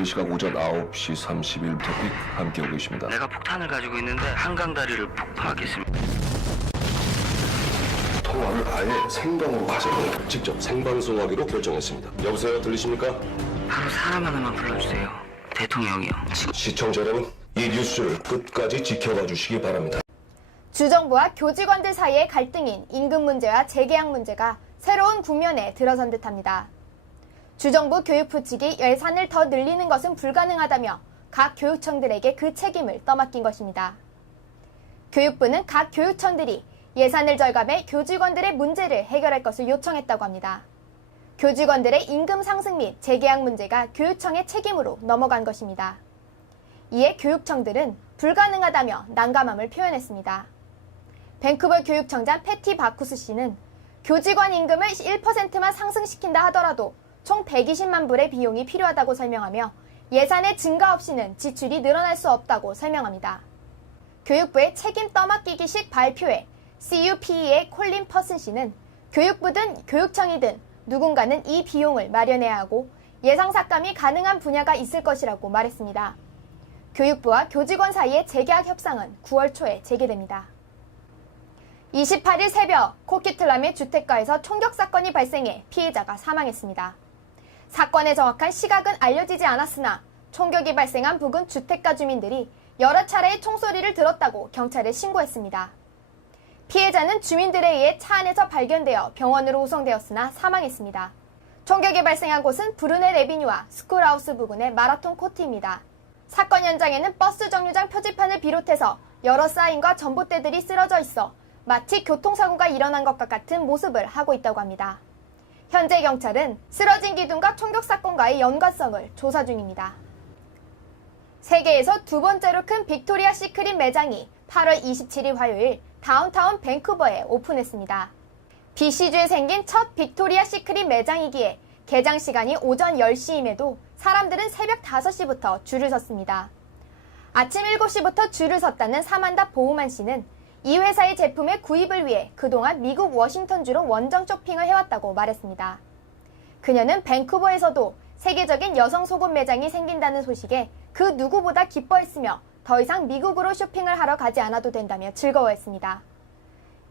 현재 시각 오전 9시 31분부터 픽 함께하고 계십니다. 내가 폭탄을 가지고 있는데 한강 다리를 폭파하겠습니다. 통화를 아예 생방으로 가져서 직접 생방송하기로 결정했습니다. 여보세요, 들리십니까? 바로 사람 하나만 불러주세요. 대통령이요. 시청자 여러분, 이 뉴스를 끝까지 지켜봐 주시기 바랍니다. 주정부와 교직원들 사이의 갈등인 임금 문제와 재계약 문제가 새로운 국면에 들어선 듯합니다. 주정부 교육부 측이 예산을 더 늘리는 것은 불가능하다며 각 교육청들에게 그 책임을 떠맡긴 것입니다. 교육부는 각 교육청들이 예산을 절감해 교직원들의 문제를 해결할 것을 요청했다고 합니다. 교직원들의 임금 상승 및 재계약 문제가 교육청의 책임으로 넘어간 것입니다. 이에 교육청들은 불가능하다며 난감함을 표현했습니다. 밴쿠버 교육청장 패티 바쿠스 씨는 교직원 임금을 1%만 상승시킨다 하더라도 총 120만 불의 비용이 필요하다고 설명하며 예산의 증가 없이는 지출이 늘어날 수 없다고 설명합니다. 교육부의 책임 떠맡기기식 발표에 CUPE의 콜린 퍼슨 씨는 교육부든 교육청이든 누군가는 이 비용을 마련해야 하고 예상 삭감이 가능한 분야가 있을 것이라고 말했습니다. 교육부와 교직원 사이의 재계약 협상은 9월 초에 재개됩니다. 28일 새벽 코키틀람의 주택가에서 총격 사건이 발생해 피해자가 사망했습니다. 사건의 정확한 시각은 알려지지 않았으나 총격이 발생한 부근 주택가 주민들이 여러 차례의 총소리를 들었다고 경찰에 신고했습니다. 피해자는 주민들에 의해 차 안에서 발견되어 병원으로 후송되었으나 사망했습니다. 총격이 발생한 곳은 브루넬 에비뉴와 스쿨하우스 부근의 마라톤 코트입니다. 사건 현장에는 버스 정류장 표지판을 비롯해서 여러 사인과 전봇대들이 쓰러져 있어 마치 교통사고가 일어난 것과 같은 모습을 하고 있다고 합니다. 현재 경찰은 쓰러진 기둥과 총격 사건과의 연관성을 조사 중입니다. 세계에서 두 번째로 큰 빅토리아 시크릿 매장이 8월 27일 화요일 다운타운 밴쿠버에 오픈했습니다. BC주에 생긴 첫 빅토리아 시크릿 매장이기에 개장 시간이 오전 10시임에도 사람들은 새벽 5시부터 줄을 섰습니다. 아침 7시부터 줄을 섰다는 사만다 보우만 씨는 이 회사의 제품의 구입을 위해 그동안 미국 워싱턴주로 원정 쇼핑을 해왔다고 말했습니다. 그녀는 밴쿠버에서도 세계적인 여성 속옷 매장이 생긴다는 소식에 그 누구보다 기뻐했으며 더 이상 미국으로 쇼핑을 하러 가지 않아도 된다며 즐거워했습니다.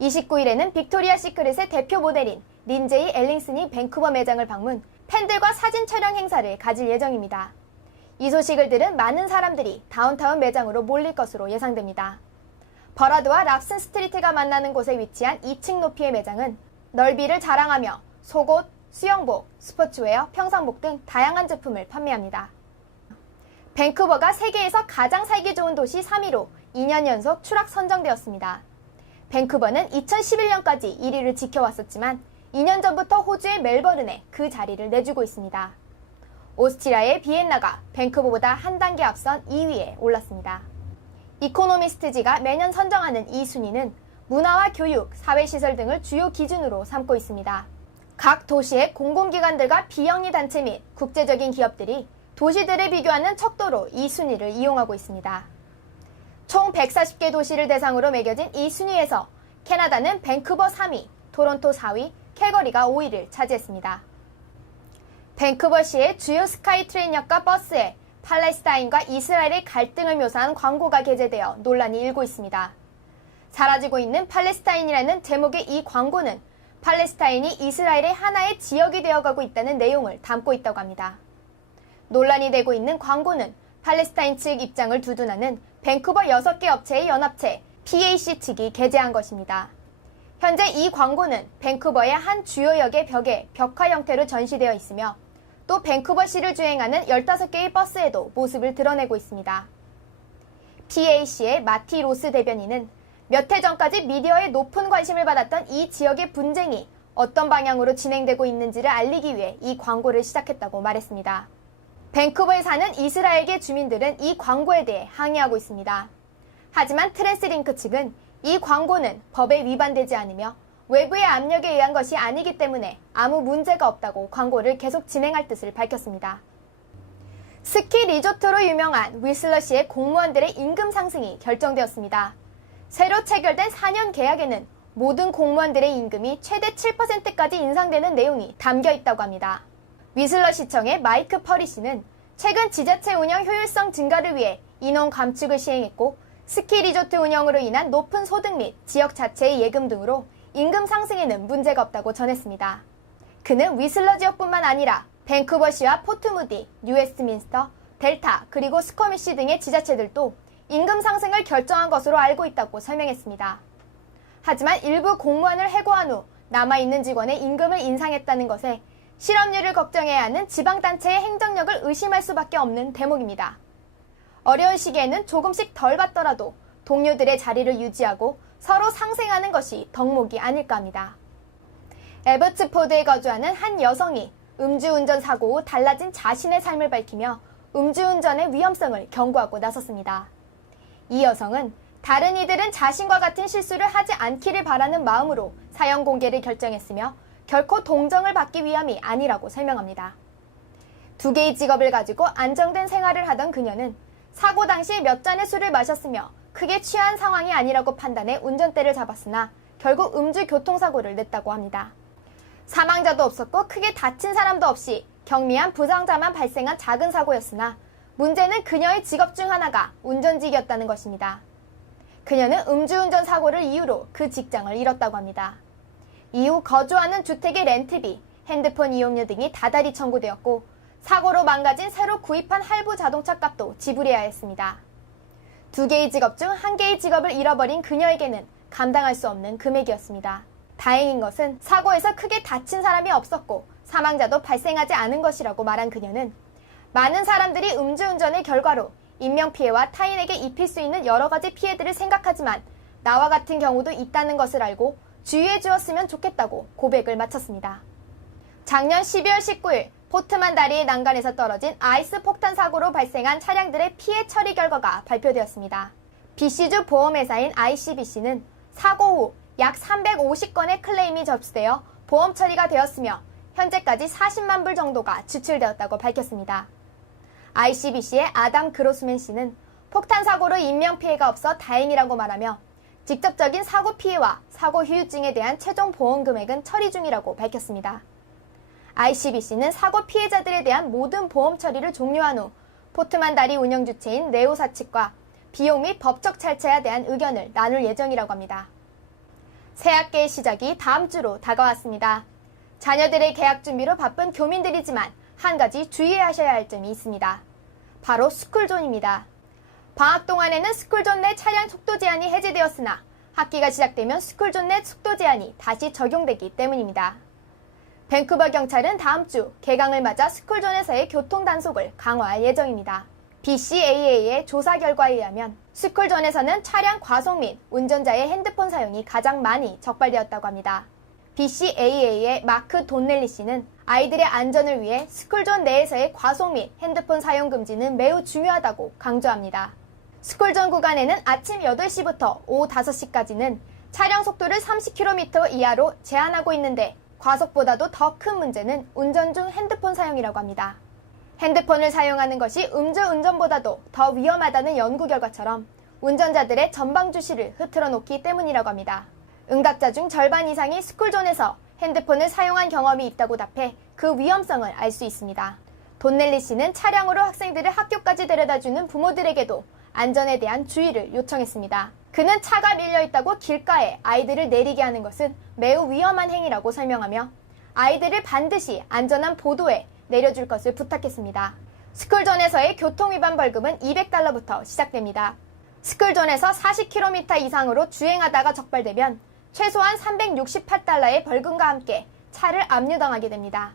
29일에는 빅토리아 시크릿의 대표 모델인 린제이 엘링슨이 밴쿠버 매장을 방문, 팬들과 사진 촬영 행사를 가질 예정입니다. 이 소식을 들은 많은 사람들이 다운타운 매장으로 몰릴 것으로 예상됩니다. 버라드와 랍슨 스트리트가 만나는 곳에 위치한 2층 높이의 매장은 넓이를 자랑하며 속옷, 수영복, 스포츠웨어, 평상복 등 다양한 제품을 판매합니다. 밴쿠버가 세계에서 가장 살기 좋은 도시 3위로 2년 연속 추락 선정되었습니다. 밴쿠버는 2011년까지 1위를 지켜왔었지만 2년 전부터 호주의 멜버른에 그 자리를 내주고 있습니다. 오스트리아의 비엔나가 밴쿠버보다 한 단계 앞선 2위에 올랐습니다. 이코노미스트지가 매년 선정하는 이 순위는 문화와 교육, 사회시설 등을 주요 기준으로 삼고 있습니다. 각 도시의 공공기관들과 비영리 단체 및 국제적인 기업들이 도시들을 비교하는 척도로 이 순위를 이용하고 있습니다. 총 140개 도시를 대상으로 매겨진 이 순위에서 캐나다는 밴쿠버 3위, 토론토 4위, 캘거리가 5위를 차지했습니다. 밴쿠버시의 주요 스카이트레인역과 버스에 팔레스타인과 이스라엘의 갈등을 묘사한 광고가 게재되어 논란이 일고 있습니다. 사라지고 있는 팔레스타인이라는 제목의 이 광고는 팔레스타인이 이스라엘의 하나의 지역이 되어가고 있다는 내용을 담고 있다고 합니다. 논란이 되고 있는 광고는 팔레스타인 측 입장을 두둔하는 밴쿠버 6개 업체의 연합체 PAC 측이 게재한 것입니다. 현재 이 광고는 밴쿠버의 한 주요 역의 벽에 벽화 형태로 전시되어 있으며 또 밴쿠버시를 주행하는 15개의 버스에도 모습을 드러내고 있습니다. PAC의 마티 로스 대변인은 몇 해 전까지 미디어에 높은 관심을 받았던 이 지역의 분쟁이 어떤 방향으로 진행되고 있는지를 알리기 위해 이 광고를 시작했다고 말했습니다. 밴쿠버에 사는 이스라엘계 주민들은 이 광고에 대해 항의하고 있습니다. 하지만 트랜스링크 측은 이 광고는 법에 위반되지 않으며 외부의 압력에 의한 것이 아니기 때문에 아무 문제가 없다고 광고를 계속 진행할 뜻을 밝혔습니다. 스키 리조트로 유명한 위슬러시의 공무원들의 임금 상승이 결정되었습니다. 새로 체결된 4년 계약에는 모든 공무원들의 임금이 최대 7%까지 인상되는 내용이 담겨 있다고 합니다. 위슬러시청의 마이크 퍼리 씨는 최근 지자체 운영 효율성 증가를 위해 인원 감축을 시행했고 스키 리조트 운영으로 인한 높은 소득 및 지역 자체의 예금 등으로 임금 상승에는 문제가 없다고 전했습니다. 그는 위슬러 지역뿐만 아니라 밴쿠버시와 포트무디, 뉴웨스트민스터, 델타 그리고 스쿼미시 등의 지자체들도 임금 상승을 결정한 것으로 알고 있다고 설명했습니다. 하지만 일부 공무원을 해고한 후 남아있는 직원의 임금을 인상했다는 것에 실업률을 걱정해야 하는 지방단체의 행정력을 의심할 수밖에 없는 대목입니다. 어려운 시기에는 조금씩 덜 받더라도 동료들의 자리를 유지하고 서로 상생하는 것이 덕목이 아닐까 합니다. 에버트포드에 거주하는 한 여성이 음주운전 사고 후 달라진 자신의 삶을 밝히며 음주운전의 위험성을 경고하고 나섰습니다. 이 여성은 다른 이들은 자신과 같은 실수를 하지 않기를 바라는 마음으로 사연 공개를 결정했으며 결코 동정을 받기 위함이 아니라고 설명합니다. 두 개의 직업을 가지고 안정된 생활을 하던 그녀는 사고 당시 몇 잔의 술을 마셨으며 크게 취한 상황이 아니라고 판단해 운전대를 잡았으나 결국 음주 교통사고를 냈다고 합니다. 사망자도 없었고 크게 다친 사람도 없이 경미한 부상자만 발생한 작은 사고였으나 문제는 그녀의 직업 중 하나가 운전직이었다는 것입니다. 그녀는 음주운전 사고를 이유로 그 직장을 잃었다고 합니다. 이후 거주하는 주택의 렌트비, 핸드폰 이용료 등이 다달이 청구되었고 사고로 망가진 새로 구입한 할부 자동차 값도 지불해야 했습니다. 두 개의 직업 중 한 개의 직업을 잃어버린 그녀에게는 감당할 수 없는 금액이었습니다. 다행인 것은 사고에서 크게 다친 사람이 없었고 사망자도 발생하지 않은 것이라고 말한 그녀는 많은 사람들이 음주운전의 결과로 인명피해와 타인에게 입힐 수 있는 여러 가지 피해들을 생각하지만 나와 같은 경우도 있다는 것을 알고 주의해 주었으면 좋겠다고 고백을 마쳤습니다. 작년 12월 19일 포트만 다리의 난간에서 떨어진 아이스 폭탄 사고로 발생한 차량들의 피해 처리 결과가 발표되었습니다. BC주 보험회사인 ICBC는 사고 후 약 350건의 클레임이 접수되어 보험 처리가 되었으며 현재까지 40만 불 정도가 지출되었다고 밝혔습니다. ICBC의 아담 그로스맨 씨는 폭탄 사고로 인명피해가 없어 다행이라고 말하며 직접적인 사고 피해와 사고 후유증에 대한 최종 보험 금액은 처리 중이라고 밝혔습니다. ICBC는 사고 피해자들에 대한 모든 보험 처리를 종료한 후 포트만 다리 운영 주체인 네오사 측과 비용 및 법적 절차에 대한 의견을 나눌 예정이라고 합니다. 새학기의 시작이 다음 주로 다가왔습니다. 자녀들의 개학 준비로 바쁜 교민들이지만 한 가지 주의하셔야 할 점이 있습니다. 바로 스쿨존입니다. 방학 동안에는 스쿨존 내 차량 속도 제한이 해제되었으나 학기가 시작되면 스쿨존 내 속도 제한이 다시 적용되기 때문입니다. 밴쿠버 경찰은 다음 주 개강을 맞아 스쿨존에서의 교통 단속을 강화할 예정입니다. BCAA의 조사 결과에 의하면 스쿨존에서는 차량 과속 및 운전자의 핸드폰 사용이 가장 많이 적발되었다고 합니다. BCAA의 마크 돈넬리 씨는 아이들의 안전을 위해 스쿨존 내에서의 과속 및 핸드폰 사용 금지는 매우 중요하다고 강조합니다. 스쿨존 구간에는 아침 8시부터 오후 5시까지는 차량 속도를 30km 이하로 제한하고 있는데 과속보다도 더 큰 문제는 운전 중 핸드폰 사용이라고 합니다. 핸드폰을 사용하는 것이 음주운전보다도 더 위험하다는 연구 결과처럼 운전자들의 전방 주시를 흐트러 놓기 때문이라고 합니다. 응답자 중 절반 이상이 스쿨존에서 핸드폰을 사용한 경험이 있다고 답해 그 위험성을 알 수 있습니다. 돈넬리 씨는 차량으로 학생들을 학교까지 데려다주는 부모들에게도 안전에 대한 주의를 요청했습니다. 그는 차가 밀려있다고 길가에 아이들을 내리게 하는 것은 매우 위험한 행위라고 설명하며 아이들을 반드시 안전한 보도에 내려줄 것을 부탁했습니다. 스쿨존에서의 교통위반 벌금은 $200부터 시작됩니다. 스쿨존에서 40km 이상으로 주행하다가 적발되면 최소한 $368의 벌금과 함께 차를 압류당하게 됩니다.